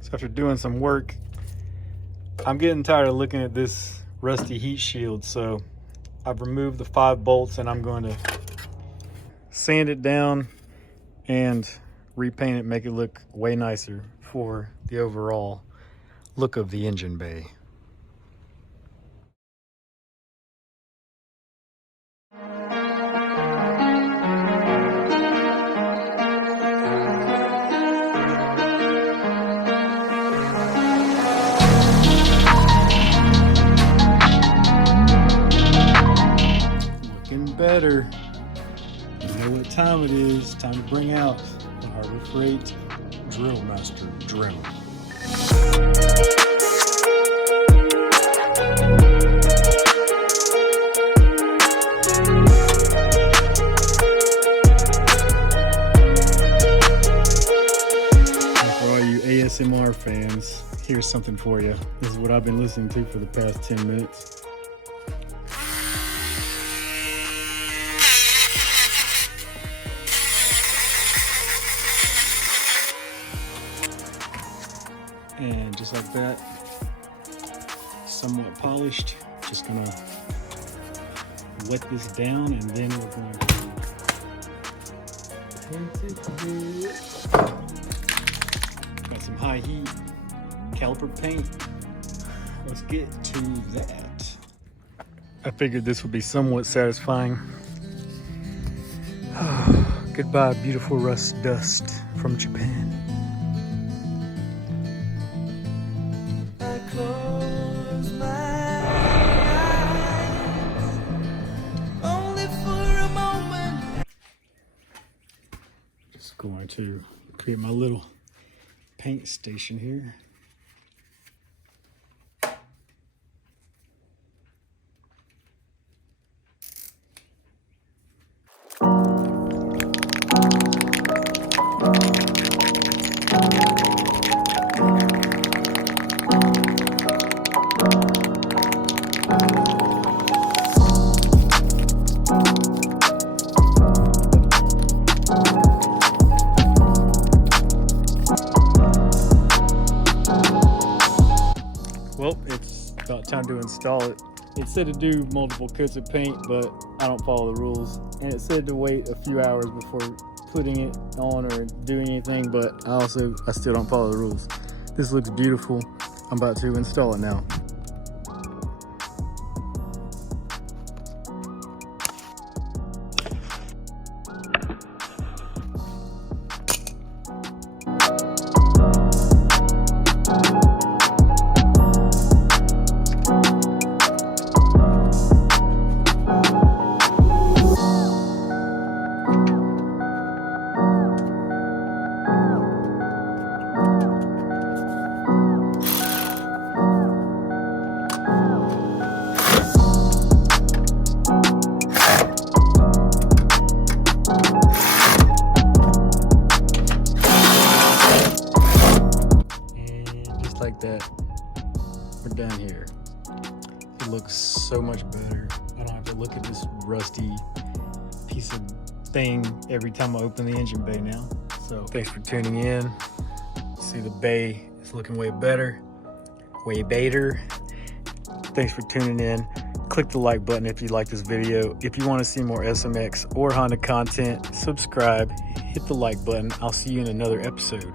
So after doing some work, I'm getting tired of looking at this rusty heat shield, so I've removed the 5 bolts and I'm going to sand it down and repaint it, make it look way nicer for the overall look of the engine bay. Better. You know what time it is. Time to bring out the Harbor Freight Drill Master drill. And for all you ASMR fans, here's something for you. This is what I've been listening to for the past 10 minutes. And just like that, somewhat polished. Just gonna wet this down and then we're going to paint it with, got some high heat caliper paint. Let's get to that. I figured this would be somewhat satisfying. Goodbye, beautiful rust dust from Japan. Going to create my little paint station here. Well, it's about time to install it. It said to do multiple coats of paint, but I don't follow the rules. And it said to wait a few hours before putting it on or doing anything, but I still don't follow the rules. This looks beautiful. I'm about to install it now. Like that, we're done here. It looks so much better. I don't have to look at this rusty piece of thing every time I open the engine bay now. So thanks for tuning in. See, the bay is looking way better, way better. Thanks for tuning in. Click the like button if you like this video. If you want to see more SMX or Honda content, subscribe, hit the like button. I'll see you in another episode.